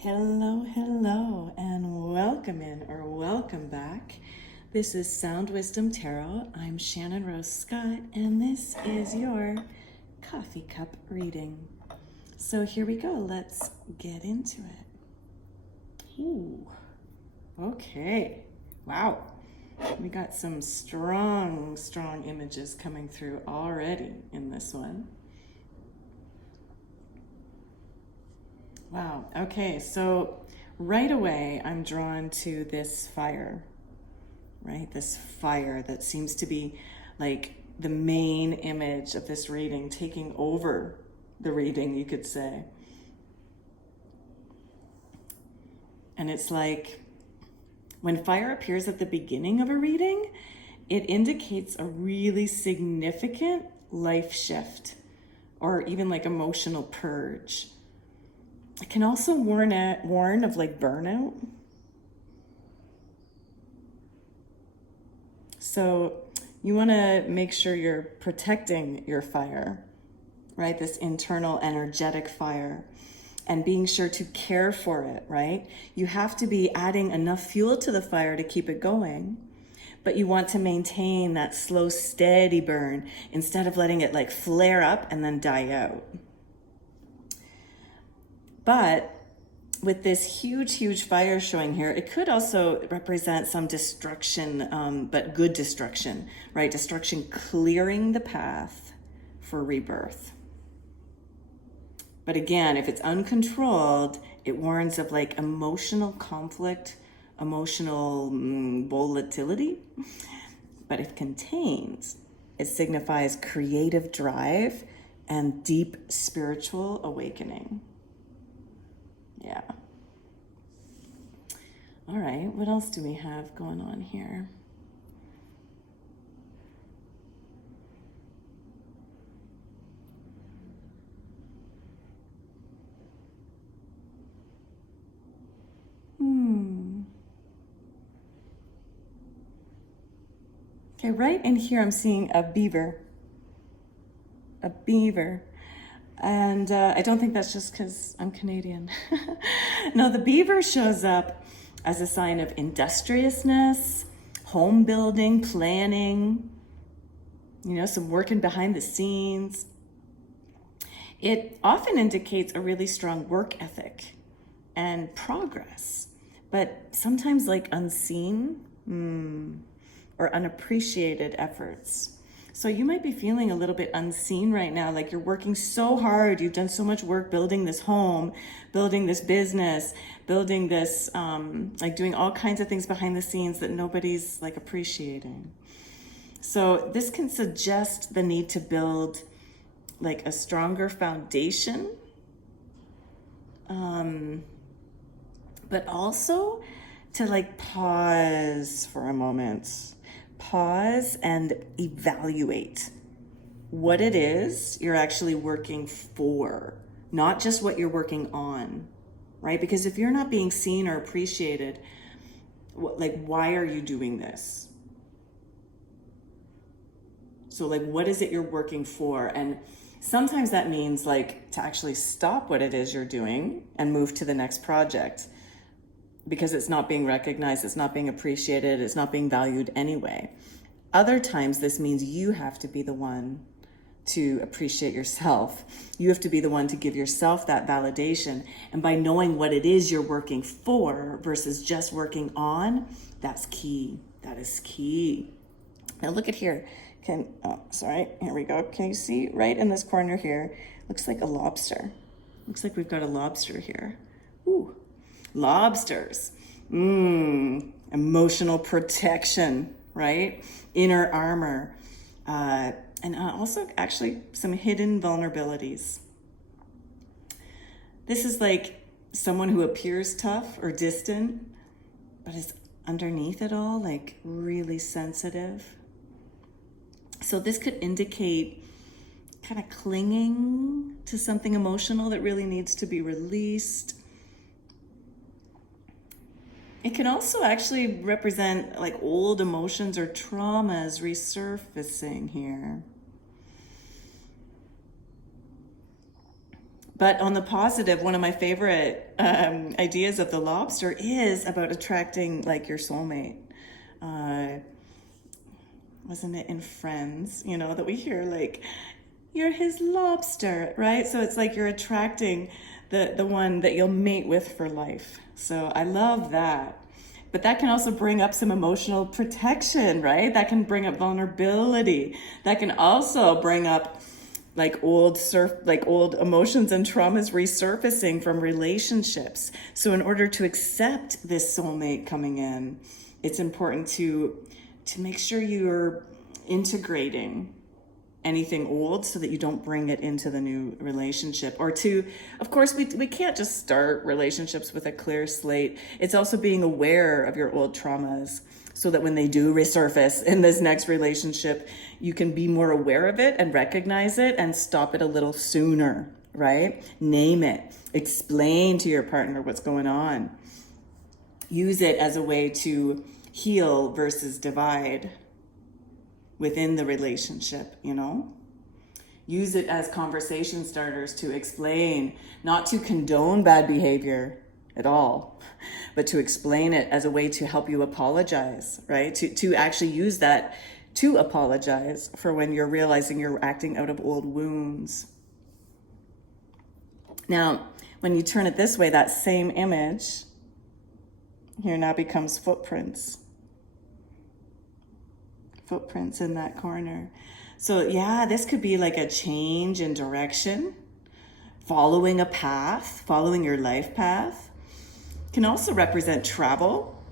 Hello, hello, and welcome in or welcome back. This is Sound Wisdom Tarot. I'm Shannon Rose Scott, and this is your coffee cup reading. So here we go. Let's get into it. Ooh, okay. Wow. We got some strong images coming through already in this one. Wow. Okay, so right away I'm drawn to this fire, right? This fire that seems to be like the main image of this reading, taking over the reading, you could say. And it's like when fire appears at the beginning of a reading, it indicates a really significant life shift or even like emotional purge. It can also warn of like burnout. So you want to make sure you're protecting your fire, right? This internal energetic fire, and being sure to care for it, right? You have to be adding enough fuel to the fire to keep it going, but you want to maintain that slow, steady burn instead of letting it like flare up and then die out. But with this huge fire showing here, it could also represent some destruction, but good destruction, right? Destruction clearing the path for rebirth. But again, if it's uncontrolled, it warns of like emotional conflict, emotional volatility. But if contained, it signifies creative drive and deep spiritual awakening. Yeah. All right, what else do we have going on here? Okay, right in here I'm seeing a beaver. A beaver. And I don't think that's just because I'm Canadian. No, the beaver shows up as a sign of industriousness, home building, planning, some working behind the scenes. It often indicates a really strong work ethic and progress, but sometimes like unseen or unappreciated efforts. So you might be feeling a little bit unseen right now, like you're working so hard, you've done so much work building this home, building this business, building this, like doing all kinds of things behind the scenes that nobody's like appreciating. So this can suggest the need to build like a stronger foundation, but also to like pause for a moment. Pause and evaluate what it is you're actually working for, not just what you're working on, right? Because if you're not being seen or appreciated, like, why are you doing this? So like, what is it you're working for? And sometimes that means like to actually stop what it is you're doing and move to the next project, because it's not being recognized, it's not being appreciated, it's not being valued anyway. Other times this means you have to be the one to appreciate yourself. You have to be the one to give yourself that validation. And by knowing what it is you're working for versus just working on, that's key. That is key. Now look at here. Here we go. Can you see right in this corner here? Looks like a lobster. Looks like we've got a lobster here. Ooh. Lobsters, emotional protection, right? Inner armor, and also actually some hidden vulnerabilities. This is like someone who appears tough or distant, but is underneath it all like really sensitive. So this could indicate kind of clinging to something emotional that really needs to be released. It can also actually represent like old emotions or traumas resurfacing here. But on the positive, one of my favorite ideas of the lobster is about attracting like your soulmate. Uh, wasn't it in Friends, you know, that we hear like, you're his lobster, right? So it's like you're attracting the one that you'll mate with for life. So I love that. But that can also bring up some emotional protection, right? That can bring up vulnerability. That can also bring up like old emotions and traumas resurfacing from relationships. So in order to accept this soulmate coming in, it's important to make sure you're integrating anything old so that you don't bring it into the new relationship. Or to, of course, we can't just start relationships with a clear slate. It's also being aware of your old traumas so that when they do resurface in this next relationship, you can be more aware of it and recognize it and stop it a little sooner, right? Name it. Explain to your partner what's going on. Use it as a way to heal versus divide within the relationship, you know? Use it as conversation starters to explain, not to condone bad behavior at all, but to explain it as a way to help you apologize, right? To actually use that to apologize for when you're realizing you're acting out of old wounds. Now, when you turn it this way, that same image here now becomes footprints. Footprints in that corner. So yeah, this could be like a change in direction, following a path, following your life path. Can also represent travel,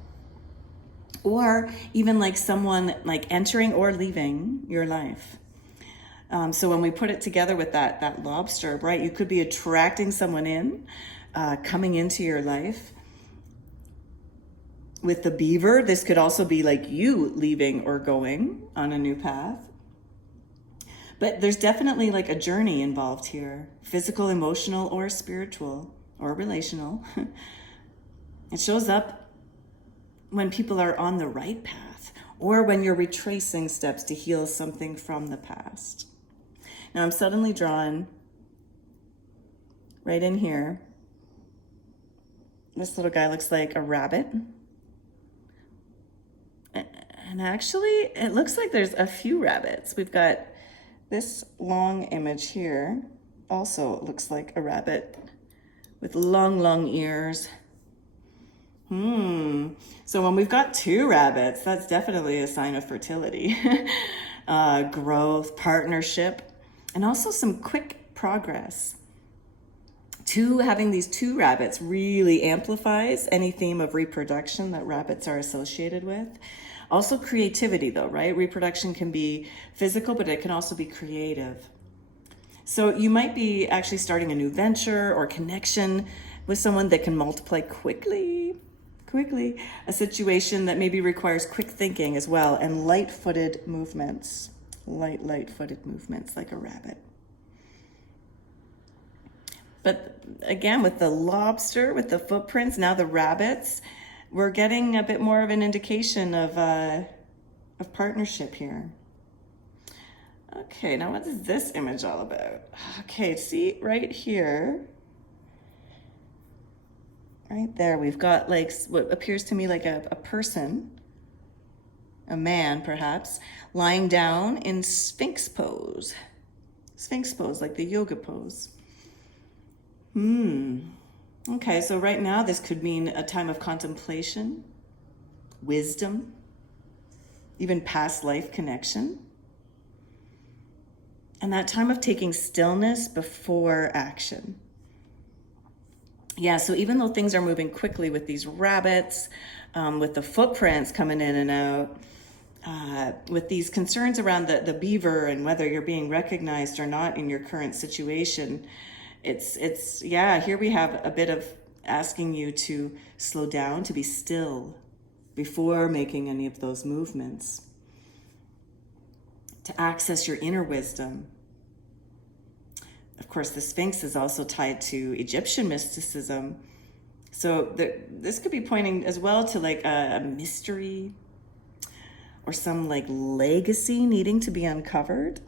or even like someone like entering or leaving your life. So when we put it together with that lobster, right, you could be attracting someone in, coming into your life. With the beaver, this could also be like you leaving or going on a new path. But there's definitely like a journey involved here, physical, emotional, or spiritual, or relational. It shows up when people are on the right path, or when you're retracing steps to heal something from the past. Now I'm suddenly drawn right in here. This little guy looks like a rabbit. And actually, it looks like there's a few rabbits. We've got this long image here. Also looks like a rabbit with long, long ears. So when we've got two rabbits, that's definitely a sign of fertility, growth, partnership, and also some quick progress. Having these two rabbits really amplifies any theme of reproduction that rabbits are associated with. Also creativity though, right? Reproduction can be physical, but it can also be creative. So you might be actually starting a new venture or connection with someone that can multiply quickly, a situation that maybe requires quick thinking as well, and light-footed movements, light-footed movements like a rabbit. But again, with the lobster, with the footprints, now the rabbits, we're getting a bit more of an indication of partnership here. Okay, now what is this image all about? Okay, see right here, right there, we've got like what appears to me like a person, a man perhaps, lying down in Sphinx pose. Sphinx pose, like the yoga pose. Okay, so right now this could mean a time of contemplation, wisdom, even past life connection. And that time of taking stillness before action. Yeah, so even though things are moving quickly with these rabbits, with the footprints coming in and out, with these concerns around the beaver and whether you're being recognized or not in your current situation, yeah, here we have a bit of asking you to slow down, to be still before making any of those movements, to access your inner wisdom. Of course, the Sphinx is also tied to Egyptian mysticism. So this could be pointing as well to like a mystery or some like legacy needing to be uncovered.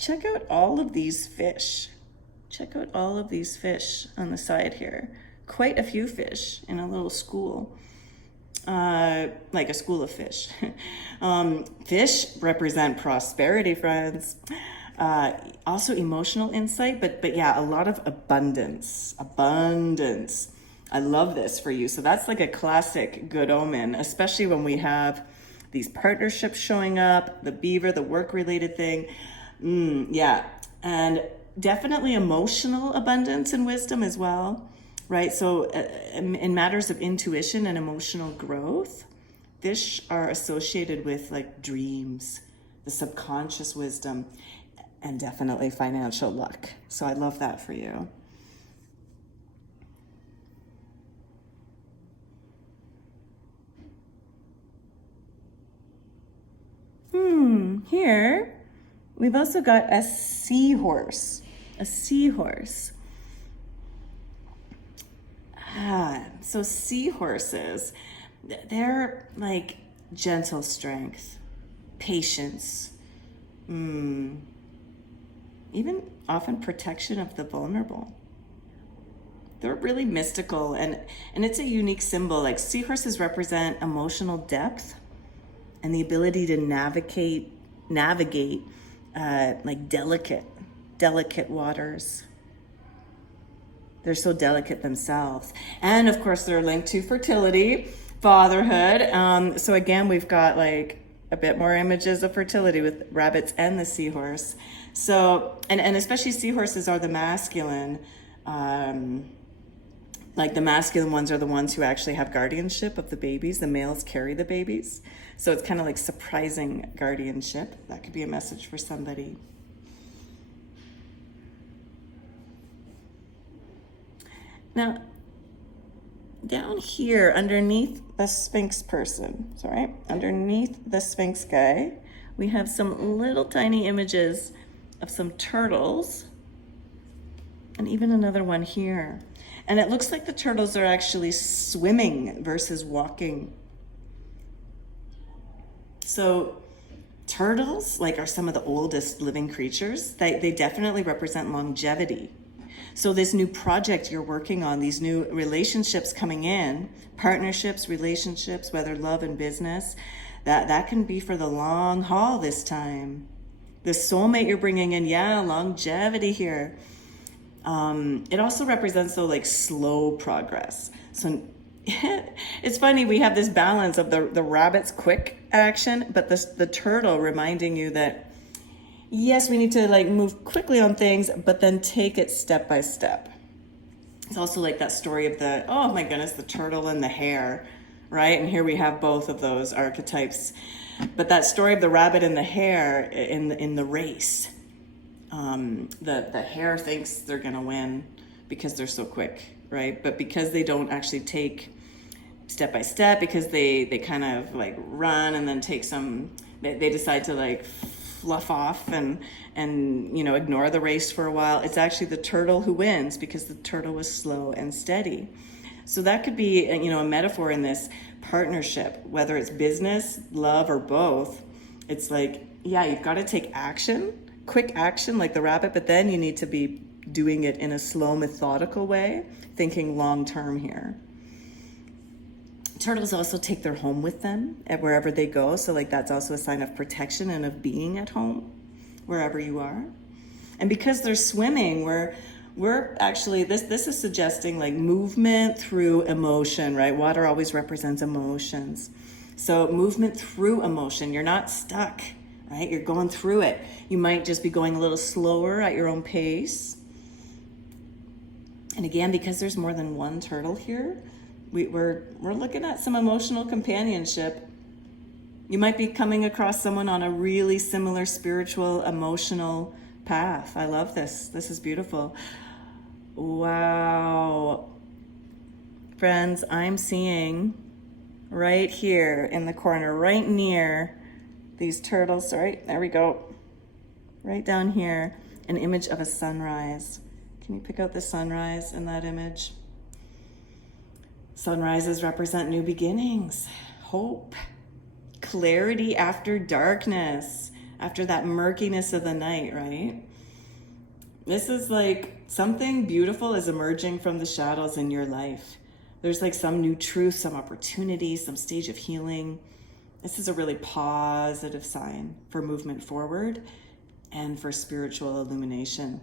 check out all of these fish. Check out all of these fish on the side here. Quite a few fish in a little school, like a school of fish. Fish represent prosperity, friends. Also emotional insight, but yeah, a lot of abundance. I love this for you. So that's like a classic good omen, especially when we have these partnerships showing up, the beaver, the work-related thing. Yeah, and definitely emotional abundance and wisdom as well, right? So in matters of intuition and emotional growth, fish are associated with like dreams, the subconscious wisdom, and definitely financial luck. So I love that for you. Here, we've also got a seahorse. A seahorse. So seahorses, they're like gentle strength, patience, even often protection of the vulnerable. They're really mystical, and it's a unique symbol. Like seahorses represent emotional depth and the ability to navigate like delicate waters. They're so delicate themselves. And of course, they're linked to fertility, fatherhood. So again, we've got like a bit more images of fertility with rabbits and the seahorse. So, and especially seahorses are the masculine. Like the masculine ones are the ones who actually have guardianship of the babies. The males carry the babies. So it's kind of like surprising guardianship. That could be a message for somebody. Now, down here underneath the Sphinx person, underneath the Sphinx guy, we have some little tiny images of some turtles and even another one here. And it looks like the turtles are actually swimming versus walking. So turtles, like, are some of the oldest living creatures. They definitely represent longevity. So this new project you're working on, these new relationships coming in, partnerships, relationships, whether love and business, that can be for the long haul this time. The soulmate you're bringing in, yeah, longevity here. It also represents though like slow progress. So it's funny, we have this balance of the rabbit's quick action, but the turtle reminding you that yes, we need to like move quickly on things, but then take it step by step. It's also like that story of the, oh my goodness, the turtle and the hare, right? And here we have both of those archetypes. But that story of the rabbit and the hare in the race. The hare thinks they're gonna win because they're so quick, right? But because they don't actually take step by step, because they kind of like run and then take some, they decide to like fluff off and ignore the race for a while. It's actually the turtle who wins because the turtle was slow and steady. So that could be a metaphor in this partnership, whether it's business, love, or both. It's like, yeah, you've got to take action, quick action like the rabbit, but then you need to be doing it in a slow, methodical way, thinking long term here. Turtles also take their home with them at wherever they go. So like that's also a sign of protection and of being at home wherever you are. And because they're swimming, we're actually, this is suggesting like movement through emotion, right? Water always represents emotions. So movement through emotion, you're not stuck, right? You're going through it. You might just be going a little slower at your own pace. And again, because there's more than one turtle here, we're looking at some emotional companionship. You might be coming across someone on a really similar spiritual, emotional path. I love this. This is beautiful. Wow. Friends, I'm seeing right here in the corner, right near these turtles, right? There we go. Right down here, an image of a sunrise. Can you pick out the sunrise in that image? Sunrises represent new beginnings, hope, clarity after darkness, after that murkiness of the night, right? This is like something beautiful is emerging from the shadows in your life. There's like some new truth, some opportunity, some stage of healing. This is a really positive sign for movement forward and for spiritual illumination.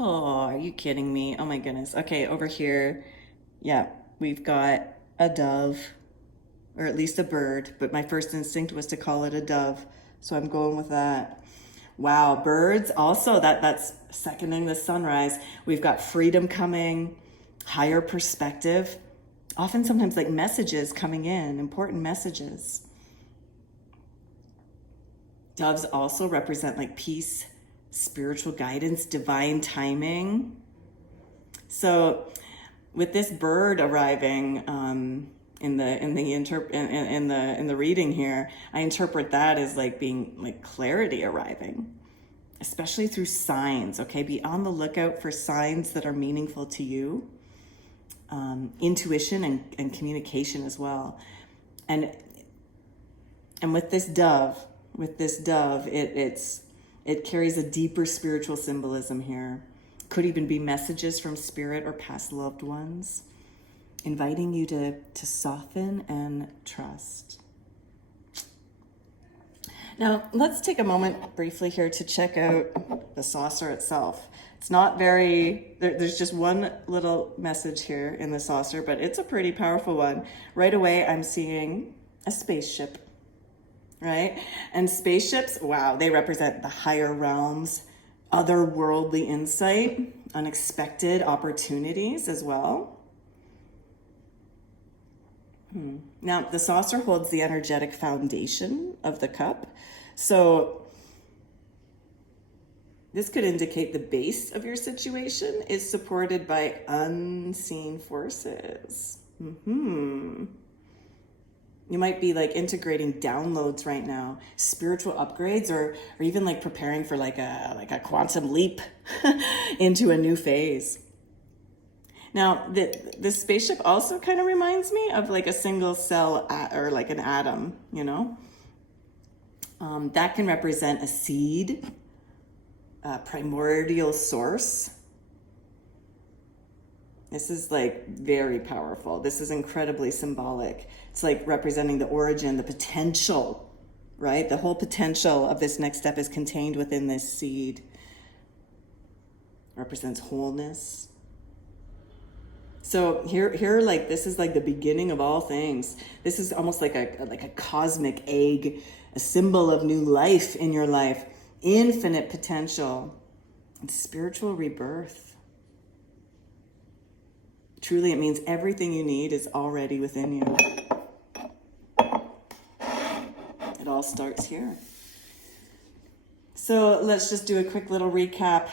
Oh, are you kidding me? Oh my goodness. Okay, over here, yeah, we've got a dove, or at least a bird, but my first instinct was to call it a dove, so I'm going with that. Wow, birds also, that's seconding the sunrise. We've got freedom coming, higher perspective, often sometimes like messages coming in, important messages. Doves also represent like peace, spiritual guidance, divine timing. So with this bird arriving in the reading here, I interpret that as like being like clarity arriving, especially through signs. Okay, be on the lookout for signs that are meaningful to you. Intuition and communication as well. And with this dove, it carries a deeper spiritual symbolism here. Could even be messages from spirit or past loved ones, inviting you to soften and trust. Now, let's take a moment briefly here to check out the saucer itself. It's not very, there's just one little message here in the saucer, but it's a pretty powerful one. Right away, I'm seeing a spaceship, right? And spaceships, wow, they represent the higher realms, otherworldly insight, unexpected opportunities as well. Now, the saucer holds the energetic foundation of the cup. So this could indicate the base of your situation is supported by unseen forces. You might be like integrating downloads right now, spiritual upgrades, or even like preparing for like a quantum leap into a new phase. Now, the spaceship also kind of reminds me of like a single cell or like an atom, you know? That can represent a seed, a primordial source. This is like very powerful. This is incredibly symbolic. It's like representing the origin, the potential, right? The whole potential of this next step is contained within this seed. Represents wholeness. So here, like this is like the beginning of all things. This is almost like a cosmic egg, a symbol of new life in your life, infinite potential, and spiritual rebirth. Truly, it means everything you need is already within you. It all starts here. So let's just do a quick little recap.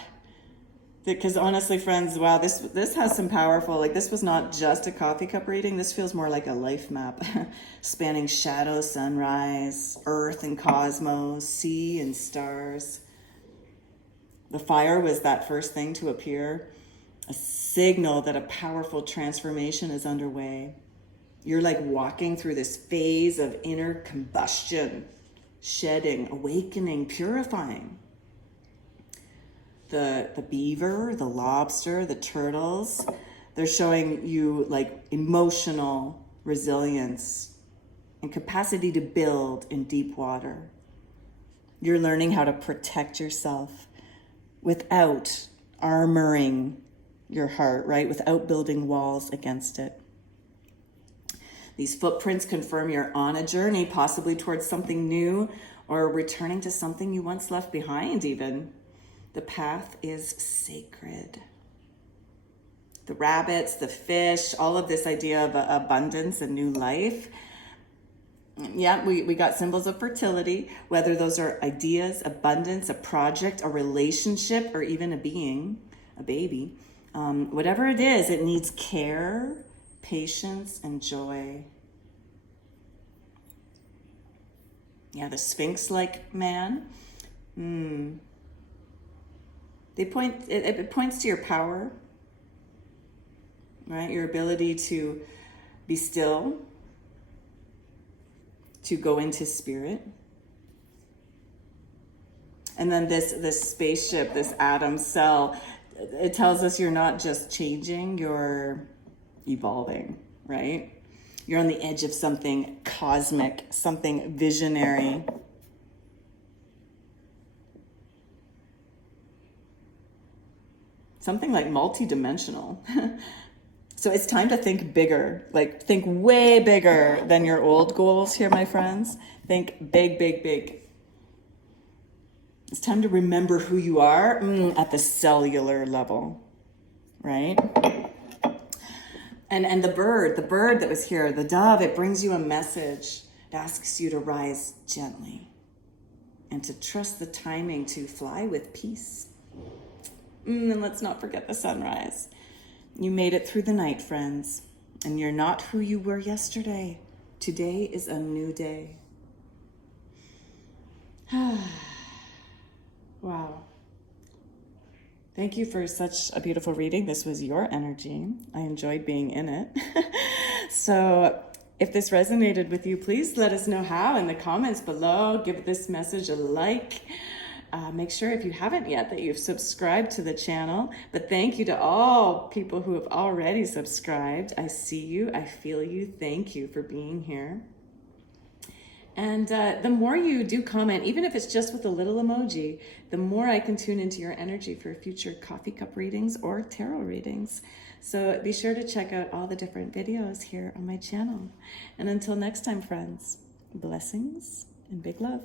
Because honestly, friends, wow, this has some powerful, like this was not just a coffee cup reading. This feels more like a life map, spanning shadow, sunrise, earth and cosmos, sea and stars. The fire was that first thing to appear, a signal that a powerful transformation is underway. You're like walking through this phase of inner combustion, shedding, awakening, purifying. The beaver, the lobster, the turtles, they're showing you like emotional resilience and capacity to build in deep water. You're learning how to protect yourself without armoring your heart, right? Without building walls against it. These footprints confirm you're on a journey, possibly towards something new or returning to something you once left behind even. The path is sacred. The rabbits, the fish, all of this idea of abundance and new life. Yeah, we got symbols of fertility, whether those are ideas, abundance, a project, a relationship, or even a being, a baby. Whatever it is, it needs care, patience, and joy. Yeah, the Sphinx-like man. It points to your power, right? Your ability to be still, to go into spirit. And then this spaceship, this atom cell, it tells us you're not just changing, you're evolving, right? You're on the edge of something cosmic, something visionary. Something like multi-dimensional. So it's time to think bigger, like think way bigger than your old goals here, my friends. Think big, big, big. It's time to remember who you are at the cellular level, right? And the bird that was here, the dove, it brings you a message. It asks you to rise gently and to trust the timing to fly with peace. And let's not forget the sunrise. You made it through the night, friends, and you're not who you were yesterday. Today is a new day. Wow. Thank you for such a beautiful reading. This was your energy. I enjoyed being in it. So if this resonated with you, please let us know how in the comments below. Give this message a like. Make sure if you haven't yet that you've subscribed to the channel. But thank you to all people who have already subscribed. I see you. I feel you. Thank you for being here. And the more you do comment, even if it's just with a little emoji, the more I can tune into your energy for future coffee cup readings or tarot readings. So be sure to check out all the different videos here on my channel. And until next time, friends, blessings and big love.